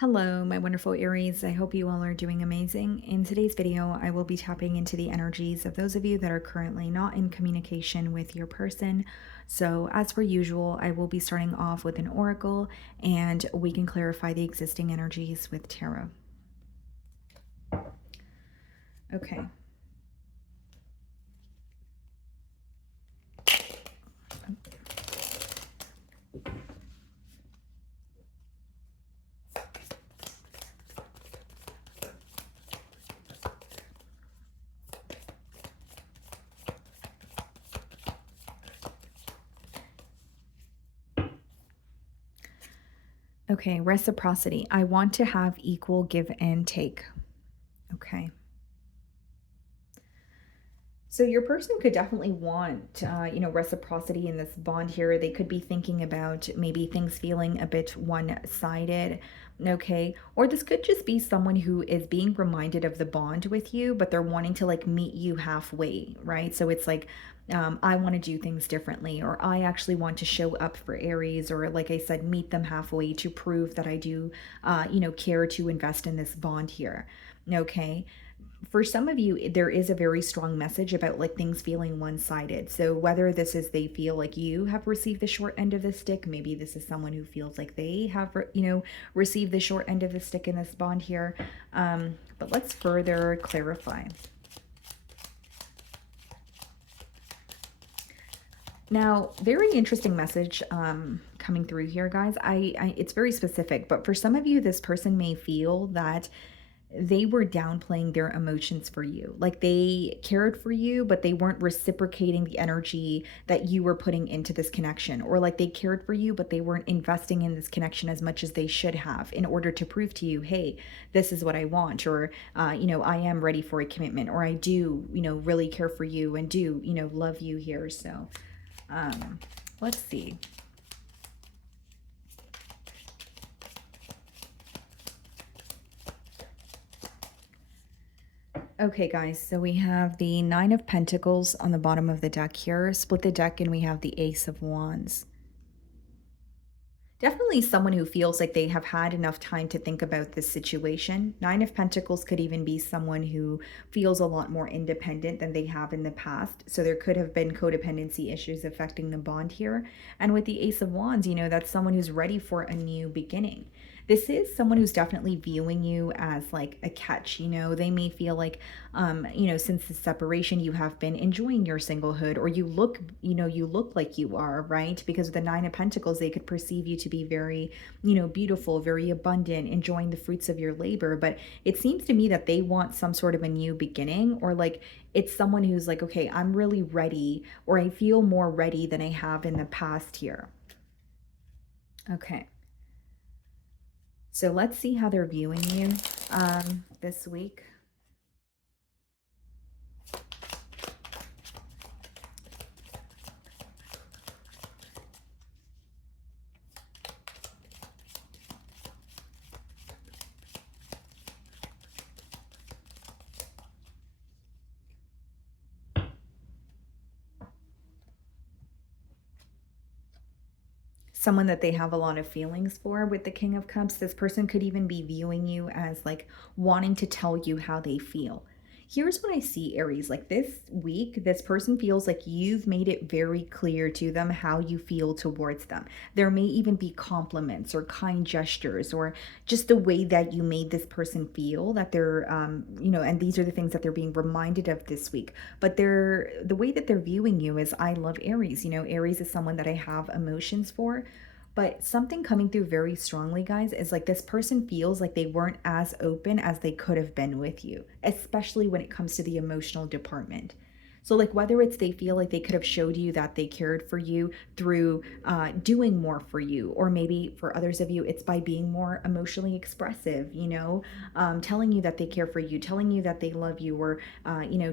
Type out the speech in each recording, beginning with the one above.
Hello, my wonderful Aries. I hope you all are doing amazing. In today's video, I will be tapping into the energies of those of you that are currently not in communication with your person. So, as per usual, I will be starting off with an oracle and we can clarify the existing energies with tarot. Okay. Okay, reciprocity. I want to have equal give and take. Okay. So your person could definitely want, reciprocity in this bond here. They could be thinking about maybe things feeling a bit one-sided, okay? Or this could just be someone who is being reminded of the bond with you, but they're wanting to like meet you halfway, right? So it's like, I want to do things differently, or I actually want to show up for Aries, or like I said, meet them halfway to prove that I do, care to invest in this bond here, okay? For some of you, there is a very strong message about like things feeling one-sided. So whether this is they feel like you have received the short end of the stick, maybe this is someone who feels like they have, received the short end of the stick in this bond here. But let's further clarify. Now, very interesting message coming through here, guys. It's very specific, but for some of you, this person may feel that they were downplaying their emotions for you. Like they cared for you, but they weren't reciprocating the energy that you were putting into this connection. Or like they cared for you, but they weren't investing in this connection as much as they should have in order to prove to you, hey, this is what I want. Or, I am ready for a commitment. Or I do, really care for you and do, love you here. So let's see. Okay, guys, so we have the Nine of Pentacles on the bottom of the deck here. Split the deck and we have the Ace of Wands. Definitely someone who feels like they have had enough time to think about this situation. Nine of Pentacles could even be someone who feels a lot more independent than they have in the past. So there could have been codependency issues affecting the bond here. And with the Ace of Wands, that's someone who's ready for a new beginning. This is someone who's definitely viewing you as like a catch. They may feel like, since the separation, you have been enjoying your singlehood, or you look like you are, right? Because with the Nine of Pentacles, they could perceive you to be very, beautiful, very abundant, enjoying the fruits of your labor. But it seems to me that they want some sort of a new beginning, or like it's someone who's like, okay, I'm really ready, or I feel more ready than I have in the past here. Okay. So let's see how they're viewing you this week. Someone that they have a lot of feelings for with the King of Cups. This person could even be viewing you as like wanting to tell you how they feel. Here's what I see, Aries. Like this week, this person feels like you've made it very clear to them how you feel towards them. There may even be compliments or kind gestures, or just the way that you made this person feel that they're, and these are the things that they're being reminded of this week. But the way that they're viewing you is, I love Aries. Aries is someone that I have emotions for. But something coming through very strongly, guys, is like this person feels like they weren't as open as they could have been with you, especially when it comes to the emotional department. So, like, whether it's they feel like they could have showed you that they cared for you through doing more for you, or maybe for others of you, it's by being more emotionally expressive, telling you that they care for you, telling you that they love you, or,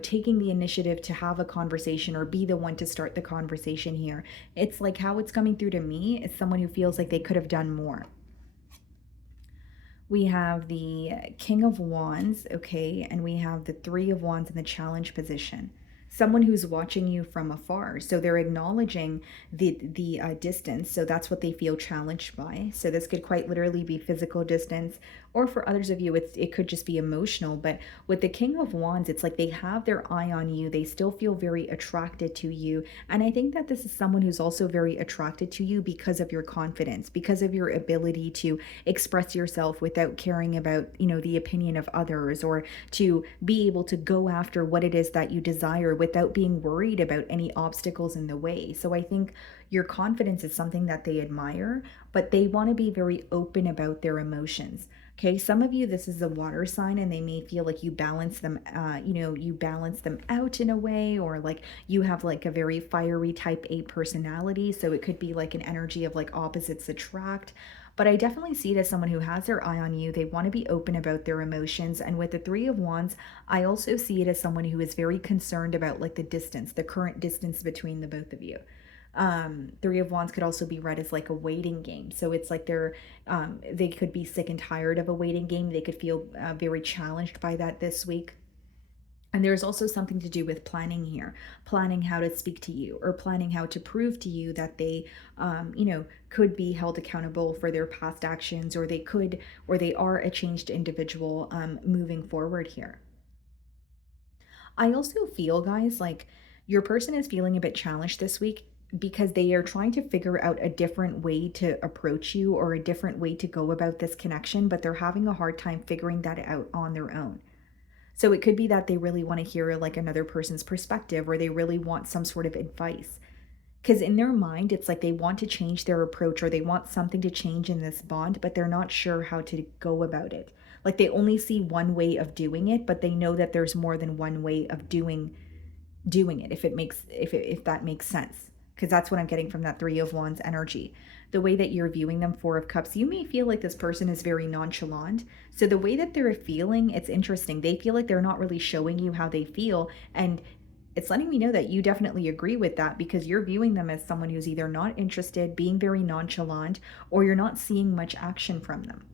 taking the initiative to have a conversation or be the one to start the conversation here. It's like how it's coming through to me is someone who feels like they could have done more. We have the King of Wands, okay, and we have the Three of Wands in the challenge position. someone who's watching you from afar. So they're acknowledging the distance. So that's what they feel challenged by. So this could quite literally be physical distance, or for others of you, it could just be emotional. But with the King of Wands, it's like they have their eye on you. They still feel very attracted to you. And I think that this is someone who's also very attracted to you because of your confidence, because of your ability to express yourself without caring about, the opinion of others, or to be able to go after what it is that you desire without being worried about any obstacles in the way. So I think your confidence is something that they admire, but they want to be very open about their emotions. Okay, some of you, this is a water sign, and they may feel like you balance them, you balance them out in a way, or like you have like a very fiery type A personality. So it could be like an energy of like opposites attract. But I definitely see it as someone who has their eye on you. They want to be open about their emotions. And with the Three of Wands, I also see it as someone who is very concerned about like the distance, the current distance between the both of you. Three of Wands could also be read as like a waiting game. So it's like they could be sick and tired of a waiting game. They could feel very challenged by that this week. And there's also something to do with planning here, planning how to speak to you, or planning how to prove to you that they, could be held accountable for their past actions, or they are a changed individual moving forward here. I also feel, guys, like your person is feeling a bit challenged this week because they are trying to figure out a different way to approach you, or a different way to go about this connection, but they're having a hard time figuring that out on their own. So it could be that they really want to hear like another person's perspective, or they really want some sort of advice. Because in their mind, it's like they want to change their approach, or they want something to change in this bond, but they're not sure how to go about it. Like they only see one way of doing it, but they know that there's more than one way of doing it, if that makes sense. Because that's what I'm getting from that Three of Wands energy. The way that you're viewing them, Four of Cups, you may feel like this person is very nonchalant. So the way that they're feeling, it's interesting. They feel like they're not really showing you how they feel. And it's letting me know that you definitely agree with that, because you're viewing them as someone who's either not interested, being very nonchalant, or you're not seeing much action from them.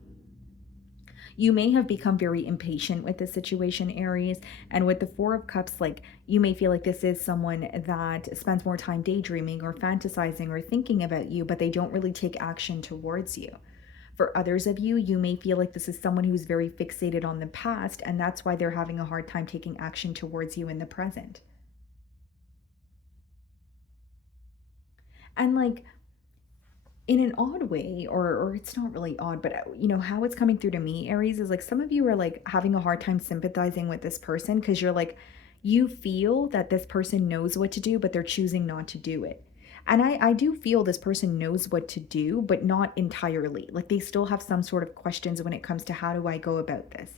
You may have become very impatient with this situation, Aries. And with the Four of Cups, like you may feel like this is someone that spends more time daydreaming or fantasizing or thinking about you, but they don't really take action towards you. For others of you, you may feel like this is someone who's very fixated on the past, and that's why they're having a hard time taking action towards you in the present. And like, in an odd way, or it's not really odd, but how it's coming through to me, Aries, is like some of you are like having a hard time sympathizing with this person, because you're like, you feel that this person knows what to do, but they're choosing not to do it. And I do feel this person knows what to do, but not entirely. Like they still have some sort of questions when it comes to, how do I go about this?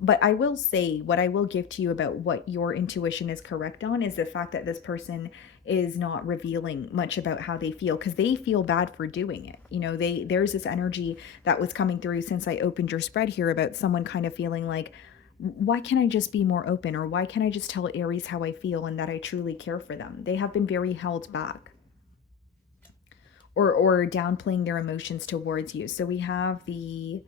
But I will say, what I will give to you about what your intuition is correct on is the fact that this person is not revealing much about how they feel, because they feel bad for doing it. There's this energy that was coming through since I opened your spread here, about someone kind of feeling like, why can't I just be more open, or why can't I just tell Aries how I feel and that I truly care for them? They have been very held back, or downplaying their emotions towards you. So we have the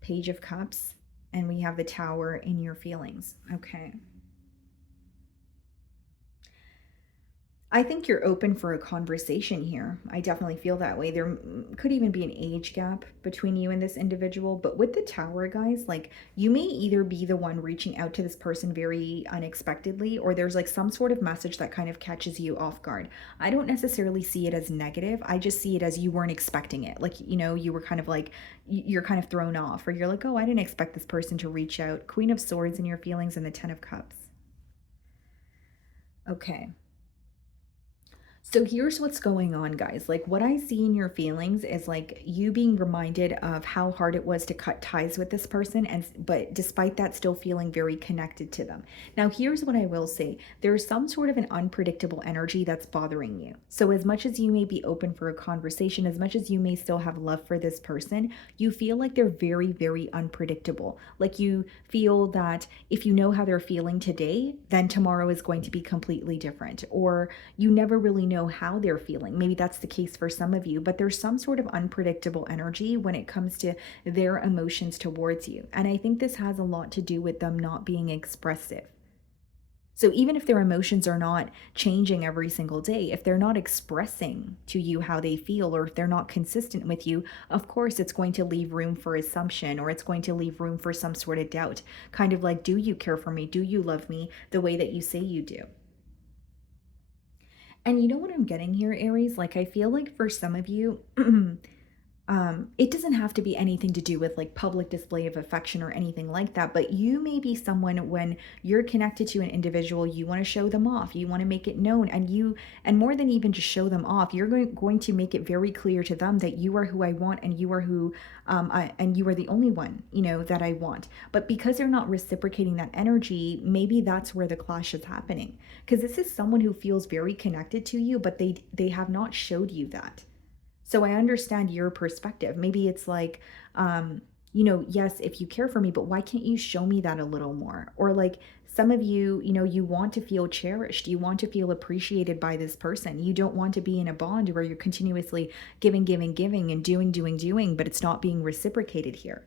Page of Cups, and we have the Tower in your feelings. Okay. I think you're open for a conversation here. I definitely feel that way. There could even be an age gap between you and this individual. But with the Tower, guys, like you may either be the one reaching out to this person very unexpectedly, or there's like some sort of message that kind of catches you off guard. I don't necessarily see it as negative. I just see it as you weren't expecting it. Like, you were kind of like, you're kind of thrown off, or you're like, oh, I didn't expect this person to reach out. Queen of Swords in your feelings, and the Ten of Cups. Okay. So here's what's going on, guys. Like what I see in your feelings is like you being reminded of how hard it was to cut ties with this person, and but despite that, still feeling very connected to them. Now, here's what I will say. There's some sort of an unpredictable energy that's bothering you. So as much as you may be open for a conversation, as much as you may still have love for this person, you feel like they're very, very unpredictable. Like you feel that if you know how they're feeling today, then tomorrow is going to be completely different, or you never really know how they're feeling. Maybe that's the case for some of you, but there's some sort of unpredictable energy when it comes to their emotions towards you. And I think this has a lot to do with them not being expressive. So even if their emotions are not changing every single day, if they're not expressing to you how they feel, or if they're not consistent with you, of course it's going to leave room for assumption, or it's going to leave room for some sort of doubt. Kind of like, do you care for me? Do you love me the way that you say you do? And you know what I'm getting here, Aries? Like, I feel like for some of you, it doesn't have to be anything to do with like public display of affection or anything like that, but you may be someone when you're connected to an individual, you want to show them off, you want to make it known, and more than even just show them off, you're going to make it very clear to them that you are who I want, and you are who, and you are the only one, that I want. But because they're not reciprocating that energy, maybe that's where the clash is happening. Because this is someone who feels very connected to you, but they have not showed you that. So I understand your perspective. Maybe it's like, yes, if you care for me, but why can't you show me that a little more? Or like some of you, you want to feel cherished. You want to feel appreciated by this person. You don't want to be in a bond where you're continuously giving, giving, giving and doing, doing, doing, but it's not being reciprocated here,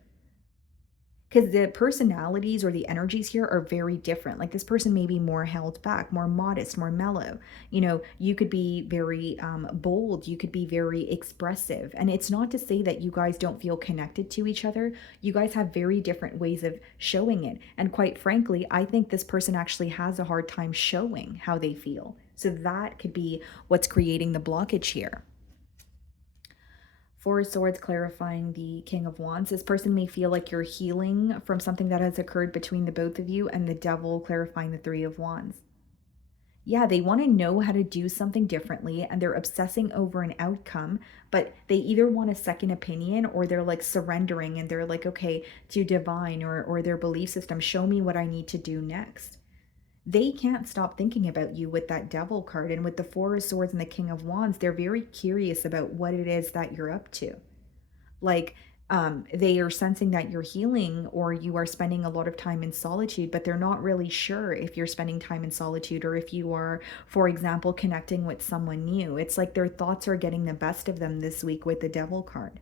because the personalities or the energies here are very different. Like this person may be more held back, more modest, more mellow. You could be very bold, you could be very expressive. And it's not to say that you guys don't feel connected to each other. You guys have very different ways of showing it. And quite frankly, I think this person actually has a hard time showing how they feel. So that could be what's creating the blockage here. Four of Swords clarifying the King of Wands. This person may feel like you're healing from something that has occurred between the both of you, and the Devil clarifying the Three of Wands. Yeah, they want to know how to do something differently, and they're obsessing over an outcome, but they either want a second opinion, or they're like surrendering and they're like, okay, to divine or their belief system, show me what I need to do next. They can't stop thinking about you with that Devil card. And with the Four of Swords and the King of Wands, they're very curious about what it is that you're up to. Like, they are sensing that you're healing, or you are spending a lot of time in solitude, but they're not really sure if you're spending time in solitude or if you are, for example, connecting with someone new. It's like their thoughts are getting the best of them this week with the Devil card.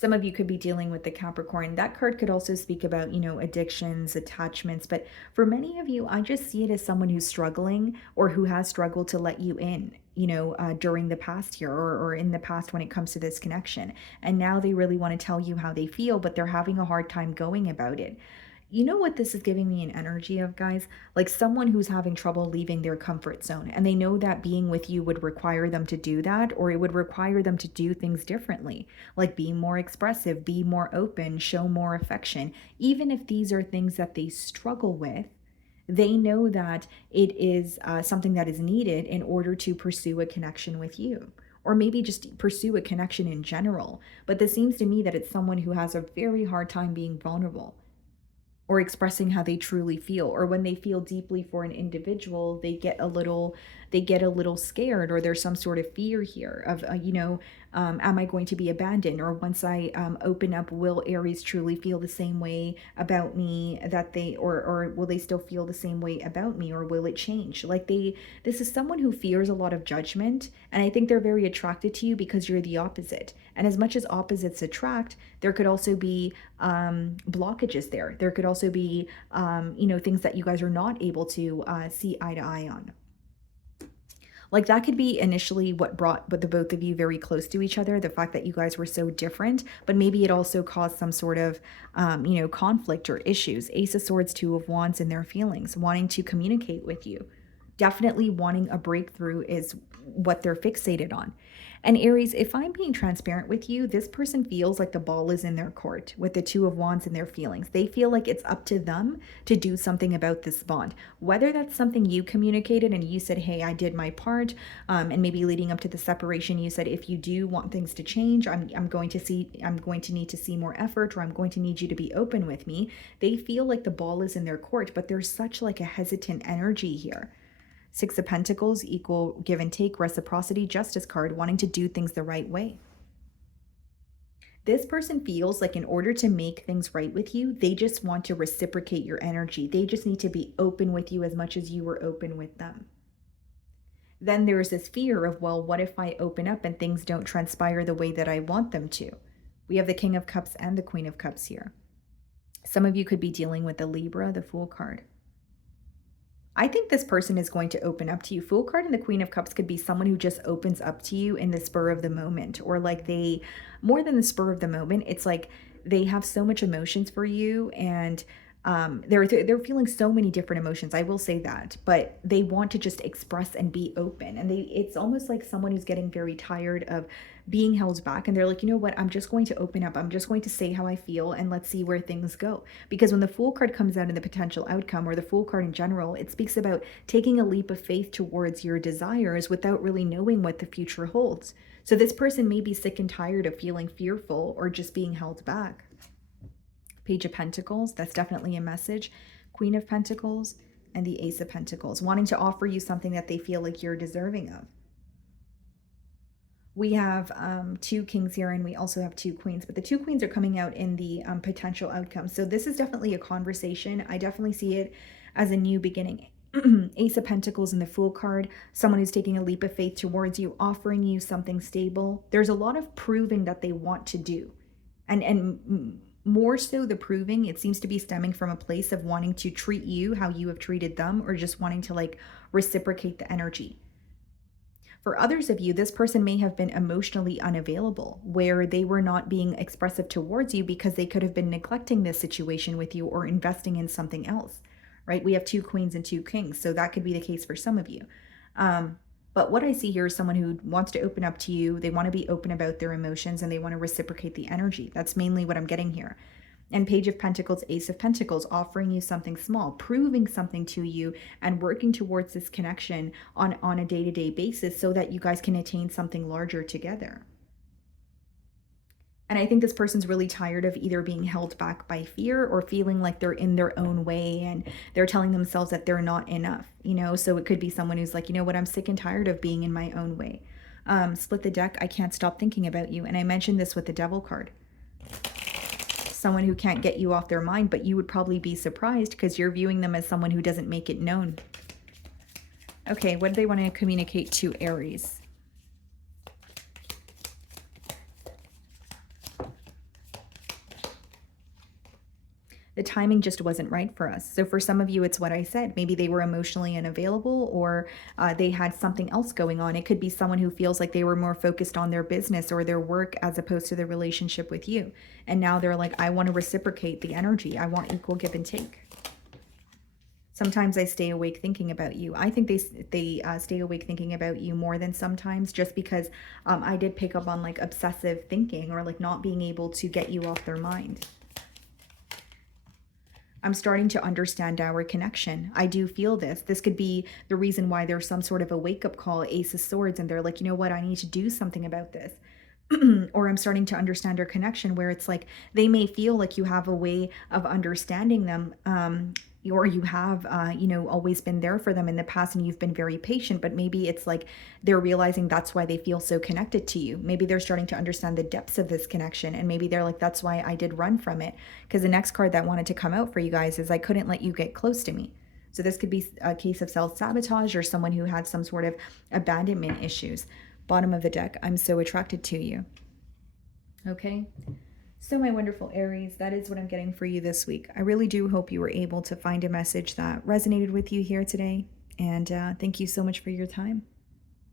Some of you could be dealing with the Capricorn. That card could also speak about, addictions, attachments. But for many of you, I just see it as someone who's struggling or who has struggled to let you in, during the past year, or in the past when it comes to this connection. And now they really want to tell you how they feel, but they're having a hard time going about it. You know what this is giving me an energy of, guys? Like someone who's having trouble leaving their comfort zone, and they know that being with you would require them to do that, or it would require them to do things differently, like be more expressive, be more open, show more affection. Even if these are things that they struggle with, they know that it is something that is needed in order to pursue a connection with you, or maybe just pursue a connection in general. But this seems to me that it's someone who has a very hard time being vulnerable or expressing how they truly feel, or when they feel deeply for an individual, they get a little scared, or there's some sort of fear here of am I going to be abandoned, or once I open up, will Aries truly feel the same way about me, that they or will they still feel the same way about me, or will it change? Like, this is someone who fears a lot of judgment, and I think they're very attracted to you because you're the opposite. And as much as opposites attract, there could also be blockages there. There could also be, things that you guys are not able to see eye to eye on. Like that could be initially what brought the both of you very close to each other, the fact that you guys were so different, but maybe it also caused some sort of, conflict or issues. Ace of Swords, Two of Wands, and their feelings, wanting to communicate with you. Definitely wanting a breakthrough is what they're fixated on. And Aries, if I'm being transparent with you, this person feels like the ball is in their court with the Two of Wands and their feelings. They feel like it's up to them to do something about this bond. Whether that's something you communicated and you said, hey, I did my part, and maybe leading up to the separation, you said, if you do want things to change, I'm going to need to see more effort, or I'm going to need you to be open with me. They feel like the ball is in their court, but there's such like a hesitant energy here. Six of Pentacles, equal give and take, reciprocity, Justice card, wanting to do things the right way. This person feels like in order to make things right with you, they just want to reciprocate your energy. They just need to be open with you as much as you were open with them. Then there's this fear of, well, what if I open up and things don't transpire the way that I want them to? We have the King of Cups and the Queen of Cups here. Some of you could be dealing with the Libra, the Fool card. I think this person is going to open up to you. Fool card and the Queen of Cups could be someone who just opens up to you in the spur of the moment, or like they, more than the spur of the moment, it's like they have so much emotions for you, and they're feeling so many different emotions. I will say that, but they want to just express and be open, and it's almost like someone who's getting very tired of being held back, and they're like, you know what, I'm just going to open up, I'm just going to say how I feel, and let's see where things go. Because when the Fool card comes out in the potential outcome, or the Fool card in general, it speaks about taking a leap of faith towards your desires without really knowing what the future holds. So this person may be sick and tired of feeling fearful or just being held back. Page of Pentacles, that's definitely a message. Queen of Pentacles and the Ace of Pentacles, wanting to offer you something that they feel like you're deserving of. We have two kings here, and we also have two queens, but the two queens are coming out in the potential outcome. So this is definitely a conversation. I definitely see it as a new beginning. Ace of Pentacles and the Fool card, someone who's taking a leap of faith towards you, offering you something stable. There's a lot of proving that they want to do. And more so the proving, it seems to be stemming from a place of wanting to treat you how you have treated them, or just wanting to like reciprocate the energy. For others of you, this person may have been emotionally unavailable, where they were not being expressive towards you because they could have been neglecting this situation with you or investing in something else, right? We have two queens and two kings, so that could be the case for some of you. But what I see here is someone who wants to open up to you. They want to be open about their emotions, and they want to reciprocate the energy. That's mainly what I'm getting here. And Page of Pentacles, Ace of Pentacles, offering you something small, proving something to you, and working towards this connection on a day-to-day basis so that you guys can attain something larger together. And I think this person's really tired of either being held back by fear or feeling like they're in their own way, and they're telling themselves that they're not enough, you know? So it could be someone who's like, you know what, I'm sick and tired of being in my own way. Split the deck, I can't stop thinking about you. And I mentioned this with the Devil card. Someone who can't get you off their mind, but you would probably be surprised because you're viewing them as someone who doesn't make it known. Okay, what do they want to communicate to Aries? The timing just wasn't right for us. So for some of you, it's what I said. Maybe they were emotionally unavailable, or they had something else going on. It could be someone who feels like they were more focused on their business or their work as opposed to their relationship with you. And now they're like, I want to reciprocate the energy. I want equal give and take. Sometimes I stay awake thinking about you. I think they stay awake thinking about you more than sometimes, just because I did pick up on like obsessive thinking, or like not being able to get you off their mind. I'm starting to understand our connection. I do feel this. This could be the reason why there's some sort of a wake-up call, Ace of Swords, and they're like, you know what, I need to do something about this. Or I'm starting to understand our connection, where it's like they may feel like you have a way of understanding them, or you have, you know, always been there for them in the past, and you've been very patient, but maybe it's like they're realizing that's why they feel so connected to you. Maybe they're starting to understand the depths of this connection, and maybe they're like, that's why I did run from it. Because the next card that wanted to come out for you guys is I couldn't let you get close to me. So this could be a case of self-sabotage, or someone who had some sort of abandonment issues. Bottom of the deck, I'm so attracted to you. Okay. So my wonderful Aries, that is what I'm getting for you this week. I really do hope you were able to find a message that resonated with you here today. And thank you so much for your time.